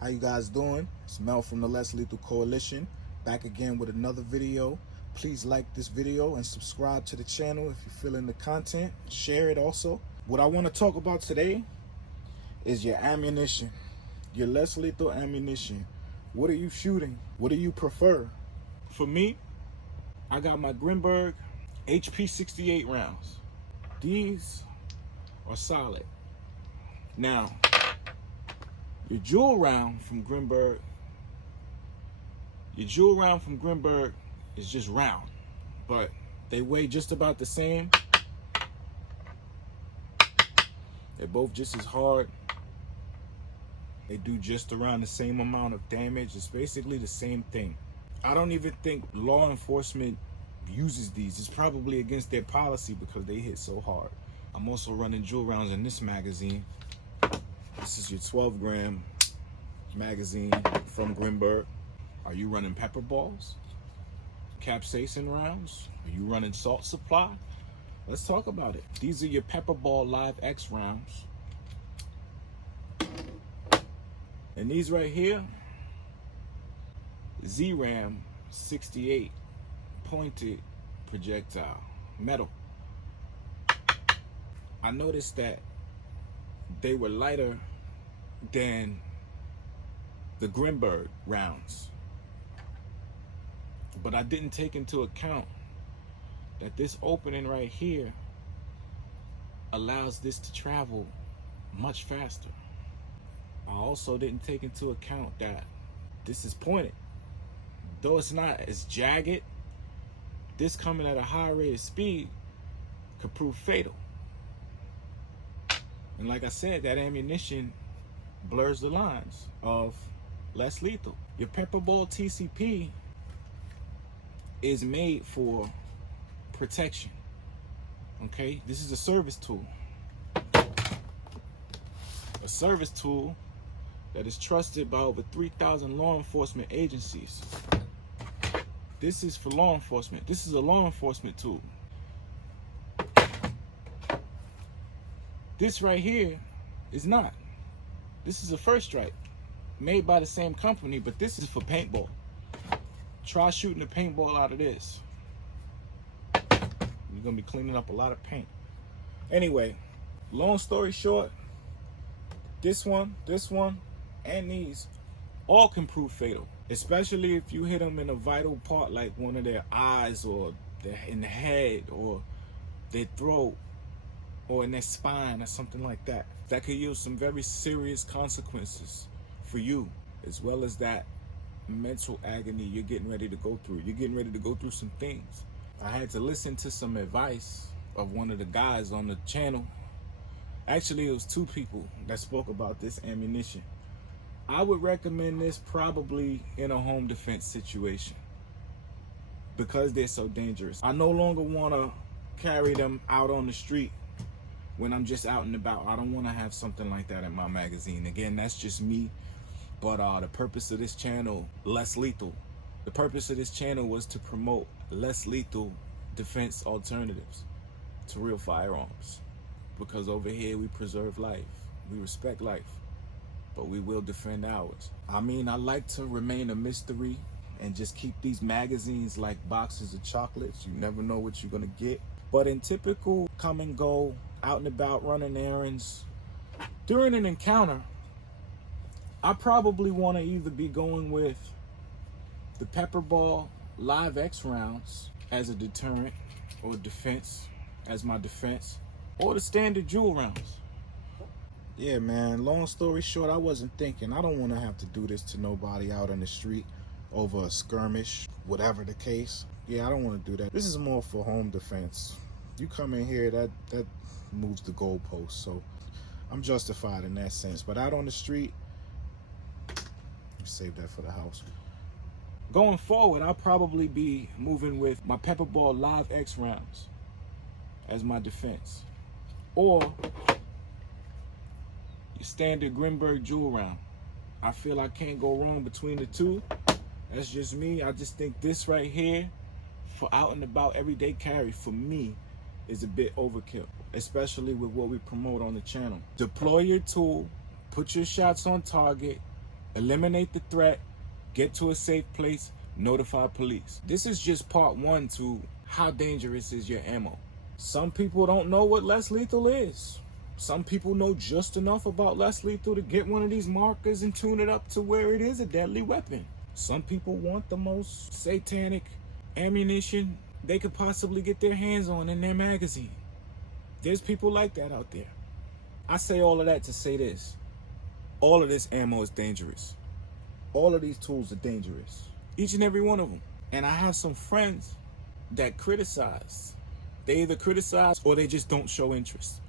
How you guys doing? It's Mel from the Less Lethal Coalition, back again with another video. Please like this video and subscribe to the channel if you're feeling the content. Share it also. What I want to talk about today is your ammunition, your less lethal ammunition. What are you shooting? What do you prefer? For me, I got my Grimberg HP 68 rounds. These are solid. Now, your jewel round from Grimberg is just round, but they weigh just about the same. They're both just as hard. They do just around the same amount of damage. It's basically the same thing. I don't even think law enforcement uses these. It's probably against their policy because they hit so hard. I'm also running jewel rounds in this magazine. This is your 12 gram magazine from Grimberg. Are you running pepper balls? Capsaicin rounds? Are you running salt supply? Let's talk about it. These are your pepper ball live X rounds. And these right here, Z-Ram 68 pointed projectile, metal. I noticed that they were lighter than the Grimberg rounds, but I didn't take into account that this opening right here allows this to travel much faster. I also didn't take into account that this is pointed. Though it's not as jagged, this coming at a high rate of speed could prove fatal. And like I said, that ammunition blurs the lines of less lethal. Your pepper ball TCP is made for protection. Okay, this is a service tool. A service tool that is trusted by over 3,000 law enforcement agencies. This is for law enforcement. This is a law enforcement tool. This right here is not. This is a First Strike, made by the same company, but this is for paintball. Try shooting a paintball out of this. You're gonna be cleaning up a lot of paint. Anyway, long story short, this one, and these all can prove fatal, especially if you hit them in a vital part like one of their eyes or in the head or their throat or in their spine or something like that. That could yield some very serious consequences for you, as well as that mental agony you're getting ready to go through. You're getting ready to go through some things. I had to listen to some advice of one of the guys on the channel. Actually, it was two people that spoke about this ammunition. I would recommend this probably in a home defense situation because they're so dangerous. I no longer want to carry them out on the street when I'm just out and about. I don't want to have something like that in my magazine. Again, that's just me. But the purpose of this channel, Less Lethal, the purpose of this channel was to promote less lethal defense alternatives to real firearms. Because over here we preserve life, we respect life, but we will defend ours. I mean, I like to remain a mystery and just keep these magazines like boxes of chocolates. You never know what you're gonna get. But in typical come and go, out and about running errands, during an encounter, I probably want to either be going with the pepper ball live X rounds as a deterrent or defense, as my defense, or the standard jewel rounds. Yeah, man, long story short, I wasn't thinking. I don't want to have to do this to nobody out on the street over a skirmish, whatever the case. Yeah, I don't want to do that. This is more for home defense. You come in here, that moves the goalpost, so I'm justified in that sense. But out on the street, save that for the house. Going forward, I'll probably be moving with my pepper ball live X rounds as my defense, or your standard Grimberg jewel round. I feel I can't go wrong between the two. That's just me. I just think this right here for out and about everyday carry for me is a bit overkill, especially with what we promote on the channel. Deploy your tool, put your shots on target, Eliminate the threat, get to a safe place, notify police. This is just part one to how dangerous is your ammo. Some people don't know what less lethal is. Some people know just enough about less lethal to get one of these markers and tune it up to where it is a deadly weapon. Some people want the most satanic ammunition they could possibly get their hands on in their magazine. There's people like that out there. I say all of that to say this. All of this ammo is dangerous. All of these tools are dangerous. Each and every one of them. And I have some friends that criticize. They either criticize or they just don't show interest.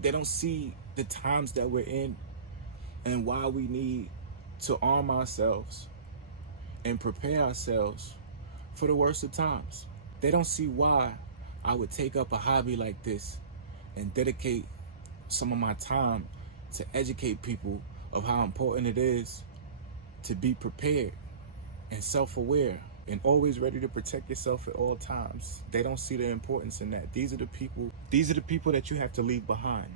They don't see the times that we're in and why we need to arm ourselves and prepare ourselves for the worst of times. They don't see why I would take up a hobby like this and dedicate some of my time to educate people of how important it is to be prepared and self-aware and always ready to protect yourself at all times. They don't see the importance in that. These are the people that you have to leave behind,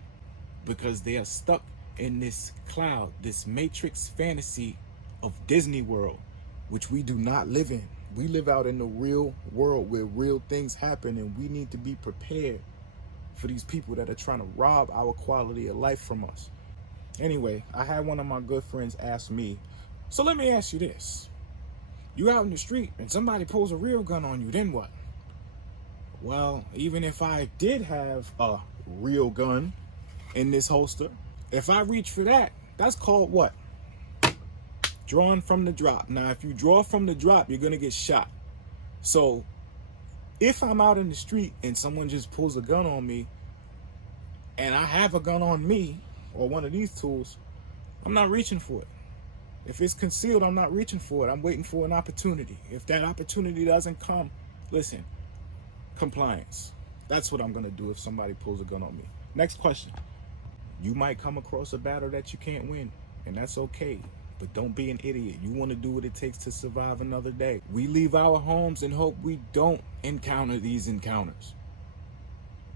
because they are stuck in this cloud, this matrix fantasy of Disney World, which we do not live in. We live out in the real world where real things happen, and we need to be prepared for these people that are trying to rob our quality of life from us. Anyway, I had one of my good friends ask me, so let me ask you this. You out in the street and somebody pulls a real gun on you, then what? Well, even if I did have a real gun in this holster, if I reach for that, that's called what? Drawing from the drop. Now, if you draw from the drop, you're gonna get shot. So if I'm out in the street and someone just pulls a gun on me and I have a gun on me or one of these tools, I'm not reaching for it. If it's concealed, I'm not reaching for it. I'm waiting for an opportunity. If that opportunity doesn't come, listen, compliance. That's what I'm gonna do if somebody pulls a gun on me. Next question. You might come across a battle that you can't win, and that's okay. But don't be an idiot. You want to do what it takes to survive another day. We leave our homes and hope we don't encounter these encounters.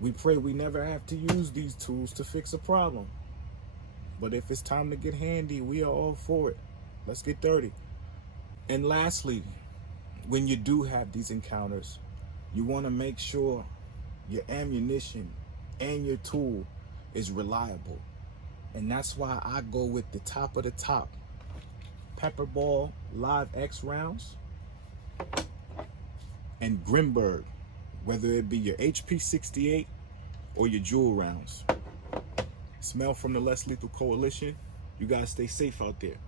We pray we never have to use these tools to fix a problem. But if it's time to get handy, we are all for it. Let's get dirty. And lastly, when you do have these encounters, you want to make sure your ammunition and your tool is reliable. And that's why I go with the top of the top Pepper Ball Live X rounds and Grimberg, whether it be your HP 68 or your Jewel rounds. Smell from the Less Lethal Coalition. You guys stay safe out there.